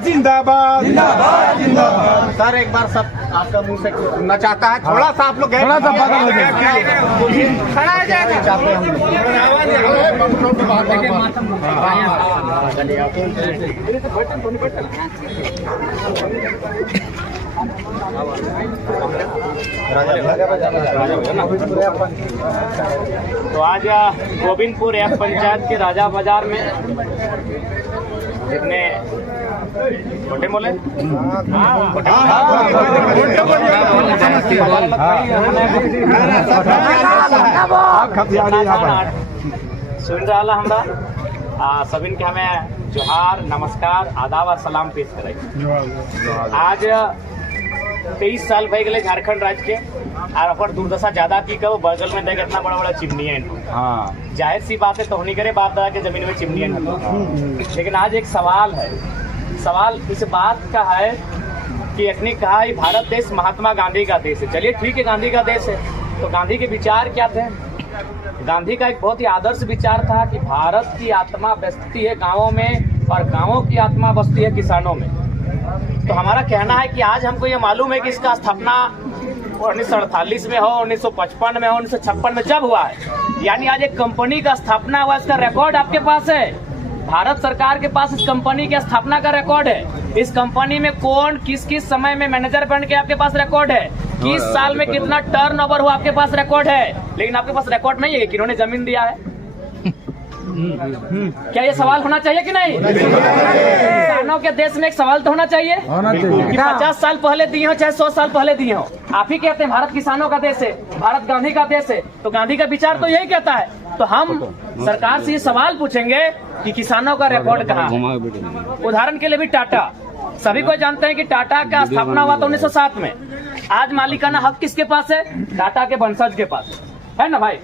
जिंदाबाद जिंदाबाद जिंदाबाद। सर एक बार सब आपका मुंह से सुनना चाहता है, थोड़ा सा आप लोग थोड़ा सा बात हो जाए। खड़ा है जाएगा चाहते तो आज गोविंदपुर एफ पंचायत के राजा बाजार में जितने छोटे मोले सुन रहा हमरा सभी के हमें जोहार नमस्कार आदाब और सलाम पेश करे। आज 23 साल भय गए झारखंड राज्य के और अपन दुर्दशा ज्यादा की कब बगल में देख इतना बड़ा बड़ा चिमनी है। हाँ जाहिर सी बात है तो नहीं करे बाप दादा के जमीन में चिमनी है। लेकिन आज एक सवाल है, सवाल इस बात का है कि अपने कहा ये भारत देश महात्मा गांधी का देश है। चलिए ठीक है गांधी का देश है, तो गांधी के विचार क्या थे? गांधी का एक बहुत ही आदर्श विचार था कि भारत की आत्मा बसती है गाँवों में और गाँवों की आत्मा बसती है किसानों में। तो हमारा कहना है कि आज हमको ये मालूम है कि इसका स्थापना 1948 में हो, 1955 में हो, 1956 में जब हुआ है, यानी आज एक कंपनी का स्थापना हुआ, इसका रिकॉर्ड आपके पास है। भारत सरकार के पास इस कंपनी की स्थापना का रिकॉर्ड है। इस कंपनी में कौन किस किस समय में मैनेजर बन के आपके पास रिकॉर्ड है, किस साल में कितना टर्नओवर हुआ आपके पास रिकॉर्ड है। लेकिन आपके पास रिकॉर्ड नहीं है कि किन्होंने जमीन दिया है। क्या ये सवाल होना चाहिए कि नहीं? किसानों के देश में एक सवाल तो होना चाहिए कि 50 साल पहले दिए हो चाहे 100 साल पहले दिए हो। आप ही कहते हैं भारत किसानों का देश है, भारत गांधी का देश है, तो गांधी का विचार तो यही कहता है। तो हम सरकार से ये सवाल पूछेंगे कि किसानों का रिकॉर्ड कहाँ है। उदाहरण के लिए भी टाटा, सभी को जानते हैं कि टाटा का स्थापना हुआ था 1907 में। आज मालिकाना हक किसके पास है? टाटा के वंशज के पास है ना भाई।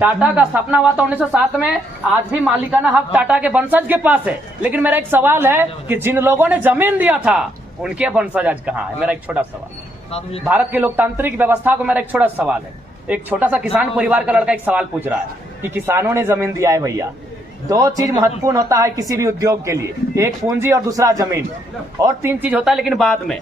टाटा का स्थापना हुआ था 1907 में, आज भी मालिकाना हक टाटा के वंशज के पास है। लेकिन मेरा एक सवाल है कि जिन लोगों ने जमीन दिया था उनके वंशज आज कहाँ है? मेरा एक छोटा सवाल। भारत की लोकतांत्रिक व्यवस्था को मेरा एक छोटा सवाल है। एक छोटा सा किसान परिवार का लड़का एक सवाल पूछ रहा है कि किसानों ने जमीन दिया है भैया। दो चीज महत्वपूर्ण होता है किसी भी उद्योग के लिए, एक पूंजी और दूसरा जमीन, और तीन चीज होता है लेकिन बाद में।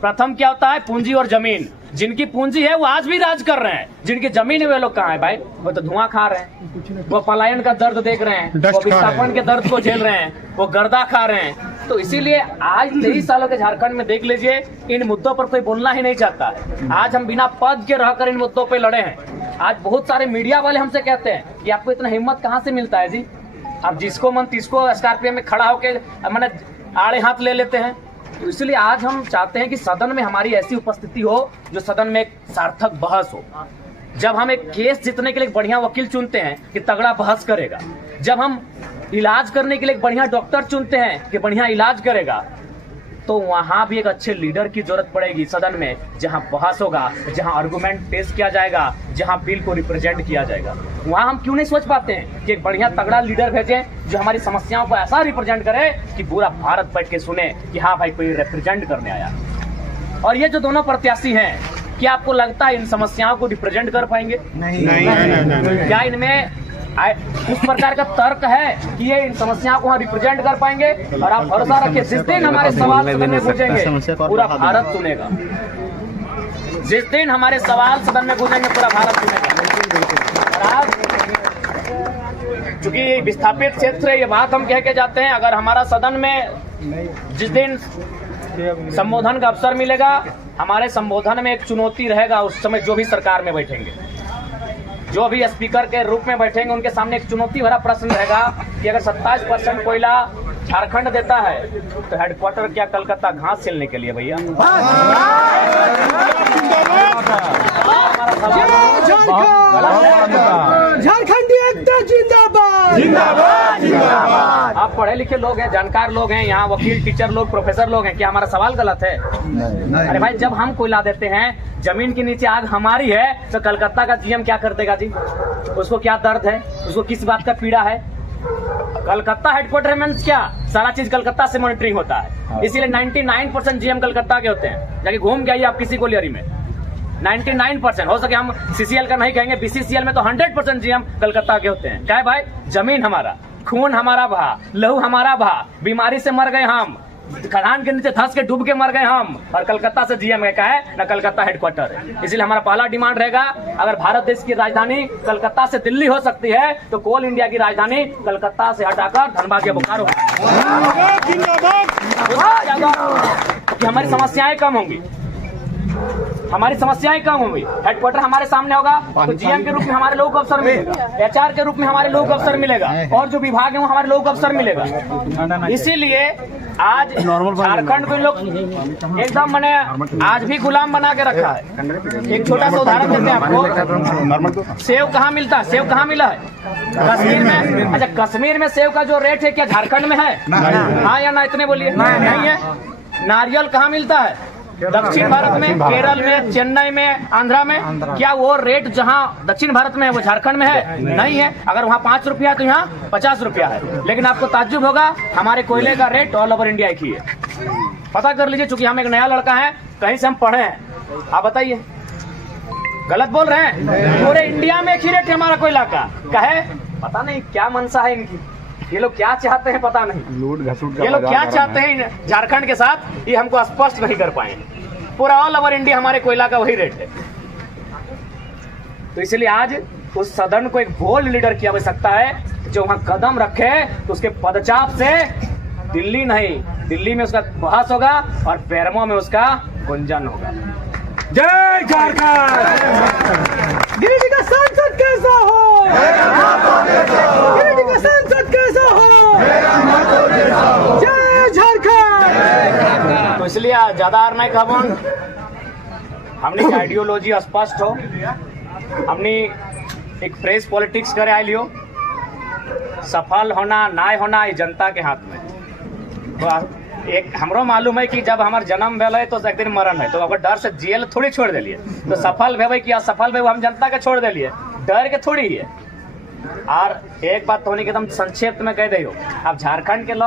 प्रथम क्या होता है? पूंजी और जमीन। जिनकी पूंजी है वो आज भी राज कर रहे हैं, जिनकी जमीन है वे लोग कहाँ है भाई? वो तो धुआं खा रहे हैं, वो पलायन का दर्द देख रहे हैं, वो विस्थापन के दर्द को झेल रहे हैं, वो गर्दा खा रहे हैं। तो इसीलिए आज 23 सालों के झारखंड में देख लीजिए, इन मुद्दों पर कोई बोलना ही नहीं चाहता है। आज हम बिना पद के रहकर इन मुद्दों पे लड़े हैं। आज बहुत सारे मीडिया वाले हमसे कहते हैं कि आपको इतना हिम्मत कहाँ से मिलता है जी? आप जिसको मन तिसको स्कॉर्पियो में खड़ा होकर मैंने आड़े हाथ ले लेते हैं। तो इसलिए आज हम चाहते हैं कि सदन में हमारी ऐसी उपस्थिति हो जो सदन में एक सार्थक बहस हो। जब हम एक केस जीतने के लिए एक बढ़िया वकील चुनते हैं कि तगड़ा बहस करेगा, जब हम इलाज करने के लिए एक बढ़िया डॉक्टर चुनते हैं कि बढ़िया इलाज करेगा, तो वहां भी एक अच्छे लीडर की जरूरत पड़ेगी सदन में, जहां बहस होगा, जहां आर्गुमेंट पेश किया जाएगा, जहां बिल को रिप्रेजेंट किया जाएगा। वहां हम क्यों नहीं सोच पाते हैं कि एक बढ़िया तगड़ा लीडर भेजें जो हमारी समस्याओं को ऐसा रिप्रेजेंट करे कि पूरा भारत बैठ के सुने कि हाँ भाई कोई रिप्रेजेंट करने आया। और ये जो दोनों प्रत्याशी हैं, क्या आपको लगता है इन समस्याओं को रिप्रेजेंट कर पाएंगे? नहीं। क्या इनमें इस प्रकार का तर्क है कि ये इन समस्याओं को रिप्रेजेंट कर पाएंगे? और आप भरोसा रखिए, जिस दिन हमारे सवाल सदन में पूछेंगे पूरा भारत सुनेगा। जिस दिन हमारे सवाल सदन में पूछेंगे पूरा भारत सुनेगा। और आज चूंकि विस्थापित क्षेत्र है, ये बात हम कह के जाते हैं, अगर हमारा सदन में जिस दिन संबोधन का अवसर मिलेगा, हमारे संबोधन में एक चुनौती रहेगा। उस समय जो भी सरकार में बैठेंगे, जो भी स्पीकर के रूप में बैठेंगे, उनके सामने एक चुनौती भरा प्रश्न रहेगा कि अगर 27% कोयला झारखंड देता है तो हेडक्वार्टर क्या कलकत्ता घास छिलने के लिए भैया? झारखंडी एकता जिंदाबाद जिंदाबाद जिंदाबाद। आप पढ़े लिखे लोग हैं, जानकार लोग हैं, यहाँ वकील, टीचर लोग, प्रोफेसर लोग हैं, क्या हमारा सवाल गलत है? नहीं। अरे भाई, जब हम कोयला देते हैं, जमीन के नीचे आग हमारी है, तो कलकत्ता का जीएम क्या कर देगा जी? उसको क्या दर्द है? उसको किस बात का पीड़ा है? कलकत्ता हेडक्वार्टर में क्या सारा चीज कलकत्ता से मॉनिटरिंग होता है। इसीलिए 99% जीएम कलकत्ता के होते हैं। जाके घूम के आइए आप किसी कोलियरी में, 99% हो सके, हम सीसीएल का नहीं कहेंगे, बीसीसीएल में तो 100% जीएम कलकत्ता के होते हैं। क्या है भाई? जमीन हमारा, खून हमारा बहा, लहू हमारा बहा, बीमारी से मर गए हम, खदान के नीचे धंस के डूब के मर गए हम, और कलकत्ता से जीएम का है ना, कलकत्ता हेडक्वार्टर है। इसलिए हमारा पहला डिमांड रहेगा, अगर भारत देश की राजधानी कलकत्ता से दिल्ली हो सकती है तो कोल इंडिया की राजधानी कलकत्ता से हटाकर धनबाद या बोकारो कि हमारी समस्याएं कम होंगी, हमारी समस्याएं कम होंगी। हेडक्वार्टर हमारे सामने होगा तो जीएम के रूप में हमारे लोगों को अवसर मिलेगा, एचआर के रूप में हमारे लोगों को अवसर मिलेगा, और जो विभाग है वो हमारे लोगों को अवसर मिलेगा। इसीलिए आज झारखंड को लोग एकदम मैंने आज भी गुलाम बना के रखा है। एक छोटा सा उदाहरण देते हैं आपको। सेव कहाँ मिलता है? सेव कहाँ मिला है? कश्मीर में। अच्छा, कश्मीर में सेव का जो रेट है क्या झारखंड में है? हाँ या ना, इतने बोलिए। नहीं है। नारियल कहाँ मिलता है? दक्षिण भारत में, केरल में, चेन्नई में, आंध्रा में। क्या वो रेट जहाँ दक्षिण भारत में है वो झारखंड में है? नहीं है। अगर वहाँ 5 रुपया है तो यहाँ 50 रुपया है। लेकिन आपको ताज्जुब होगा, हमारे कोयले का रेट ऑल ओवर इंडिया एक ही है। पता कर लीजिए, चूंकि हम एक नया लड़का है, कहीं से हम पढ़े हैं। आप बताइए, गलत बोल रहे हैं? पूरे इंडिया में एक ही रेट है हमारा कोयला का। कहे पता नहीं क्या मनसा है इनकी, ये लोग क्या चाहते हैं पता नहीं, ये लोग क्या चाहते हैं झारखंड के साथ, ये हमको स्पष्ट नहीं कर पाएंगे। पूरा ऑल ओवर इंडिया हमारे कोयला का वही रेट है। तो इसलिए आज उस सदन को एक बोल्ड लीडर की आवश्यकता है, जो वहां कदम रखे तो उसके पदचाप से दिल्ली नहीं, दिल्ली में उसका बहस होगा और पैरमो में उसका गुंजन होगा। जय झारखंड। गिरिडीह का सांसद कैसा हो? गिरिडीह का सांसद कैसा हो? जय झारखंड। तो इसलिए ज्यादा और नहीं कहबो, हमने आइडियोलॉजी स्पष्ट हो, हमने एक फ्रेश पॉलिटिक्स करे आए लियो। सफल होना ना होना ये जनता के हाथ में। तो एक हमरो मालूम है कि जब हमार जन्म भेल है तो एक दिन मरण है, तो अगर डर से जेल थोड़ी छोड़ दिलिए। तो सफल भेबे कि असफल भेबे हम जनता के छोड़ दिलिए, डर के थोड़ी है। और एक बात तो एकदम संक्षेप में कह दे, आप झारखंड के लोग